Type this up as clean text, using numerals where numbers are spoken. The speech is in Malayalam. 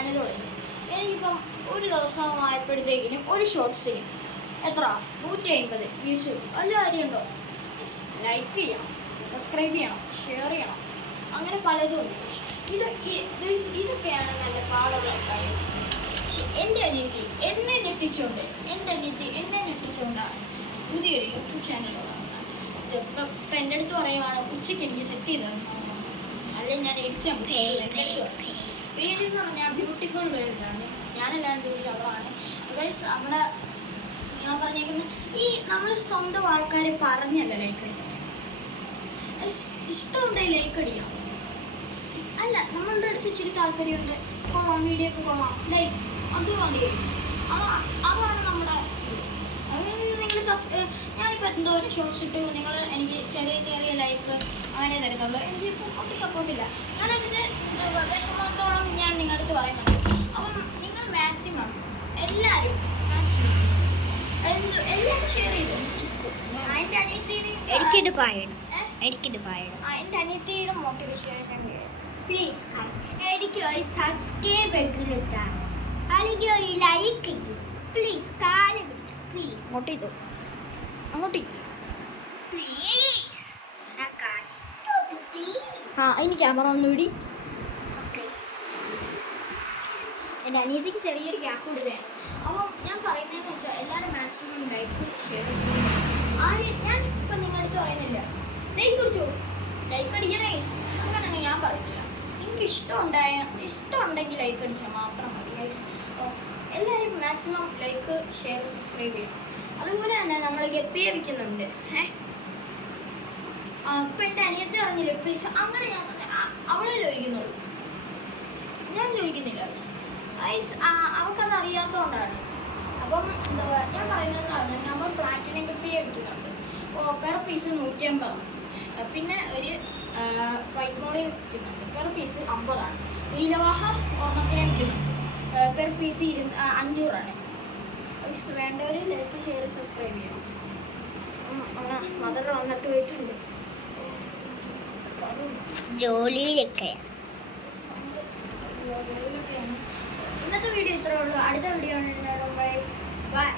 ചാനൽ തുടങ്ങി. എനിക്കിപ്പം ഒരു ദിവസമായപ്പോഴത്തേക്കിനും ഒരു ഷോർട്സിന് എത്ര 150 വ്യൂസ്. വല്ല കാര്യമുണ്ടോ? ലൈക്ക് ചെയ്യണം, സബ്സ്ക്രൈബ് ചെയ്യണം, ഷെയർ ചെയ്യണം, അങ്ങനെ പലതും ഉണ്ട്. ഇതൊക്കെയാണ് നല്ല പാടുള്ള കാര്യം. എൻ്റെ അനിയത്തി എന്നെ ഞെട്ടിച്ചുകൊണ്ടാണ് പുതിയൊരു യൂട്യൂബ് ചാനൽ തുടങ്ങുന്നത്. ഇപ്പം എൻ്റെ അടുത്ത് പറയുവാണ് ഉച്ചയ്ക്ക് എനിക്ക് സെറ്റ് ചെയ്ത് തരണം, അല്ലെങ്കിൽ ഞാൻ എഡിറ്റ് പേരെന്ന് പറഞ്ഞാൽ ബ്യൂട്ടിഫുൾ വേൾഡാണ്. ഞാനെല്ലാണ്ട് ചോദിച്ചാൽ അവളാണ്. ഗൈസ് നമ്മുടെ ഞാൻ പറഞ്ഞേക്കുന്നത് ഈ നമ്മൾ സ്വന്തം ആൾക്കാരെ പറഞ്ഞല്ല ലൈക്ക് അടിക്കണം. ഇഷ്ടമുണ്ടെങ്കിൽ ലൈക്ക് അടിക്കണം. അല്ല നമ്മളുടെ അടുത്ത് ഇച്ചിരി താല്പര്യമുണ്ട്, കൊള്ളാം, വീഡിയോ ഒക്കെ കൊള്ളാം, ലൈക്ക് അത് മതി ഗൈസ്. അതാണ് നമ്മുടെ നിങ്ങൾ ഞാനിപ്പോൾ എന്തോരം ഷോർട്സ് ഇട്ട് നിങ്ങൾ എനിക്ക് ചെറിയ ലൈക്ക് അങ്ങനെ തരത്തുള്ളൂ. എനിക്കിപ്പോൾ ഒട്ടും സപ്പോർട്ടില്ല. ഞാനതിൻ്റെ വിഷമത്തോളം ഞാൻ നിങ്ങളുടെ അടുത്ത് പറയുന്നുണ്ട്. അപ്പം നിങ്ങൾ മാക്സിമം എല്ലാവരും എല്ലാവരും ഷെയർ ചെയ്തു. എൻ്റെ അനിയത്തിയുടെ മോട്ടിവേഷൻ പ്ലീസ് എനിക്ക് ഒരു സബ്സ്ക്രൈബ് കിട്ടാൻ അല്ലെങ്കിൽ ഒരു ലൈക്ക് പ്ലീസ് കാലം പ്ലീസ് അങ്ങോട്ട് ചെയ്തു അങ്ങോട്ട് ഇനി ക്യാമറ ഒന്ന് വിടി. എൻ്റെ അനിയത്തിക്ക് ചെറിയൊരു ഗ്യാപ്പ് കൊടുക്കുകയാണ്. അപ്പം ഞാൻ പറയുന്നതെന്ന് വെച്ചാൽ എല്ലാവരും മാക്സിമം ലൈക്ക് ഷെയർ ചെയ്യും. ഞാൻ ഇപ്പം നിങ്ങളുടെ അടുത്ത് പറയുന്നില്ല ലൈക്ക് കുറിച്ചോ, ലൈക്ക് അടിക്കണേ അങ്ങനെയൊന്നും ഞാൻ പറയുന്നില്ല. നിങ്ങൾക്ക് ഇഷ്ടമുണ്ടെങ്കിൽ ലൈക്ക് അടിച്ചാൽ മാത്രം മതി ഗൈസ്. എല്ലാവരും മാക്സിമം ലൈക്ക് ഷെയർ സബ്സ്ക്രൈബ് ചെയ്യണം. അതുപോലെ തന്നെ നമ്മൾ ഗപ്പിയെ വിൽക്കുന്നുണ്ട്. ഇപ്പം എൻ്റെ അനിയത്തെ അറിഞ്ഞില്ല പ്ലീസ്. അങ്ങനെ ഞാൻ അവളെ ചോദിക്കുന്നുള്ളൂ, ഞാൻ ചോദിക്കുന്നില്ല ഗൈസ്. അവൾക്കത് അറിയാത്തതുകൊണ്ടാണ്. അപ്പം എന്താ ഞാൻ പറയുന്നതാണ്, നമ്മൾ പ്ലാറ്റിനം ഗപ്പിയെ വിൽക്കുന്നുണ്ട്. Per piece 150. പിന്നെ ഒരു വൈറ്റ് മോളി വിൽക്കുന്നുണ്ട്, പെർ പീസ് 50. നീലവാഹ ഒരെണ്ണത്തിനെ വിൽക്കുന്നുണ്ട്, പെർ പീസ് 500. വേണ്ടവർ ലൈക്ക് ഷെയർ സബ്സ്ക്രൈബ് ചെയ്യണം. മദർ വന്നിട്ട് പോയിട്ടുണ്ട് ജോലിയിലൊക്കെ. ഇന്നത്തെ വീഡിയോ ഇത്രേ ഉള്ളൂ. അടുത്ത വീഡിയോ ബൈ.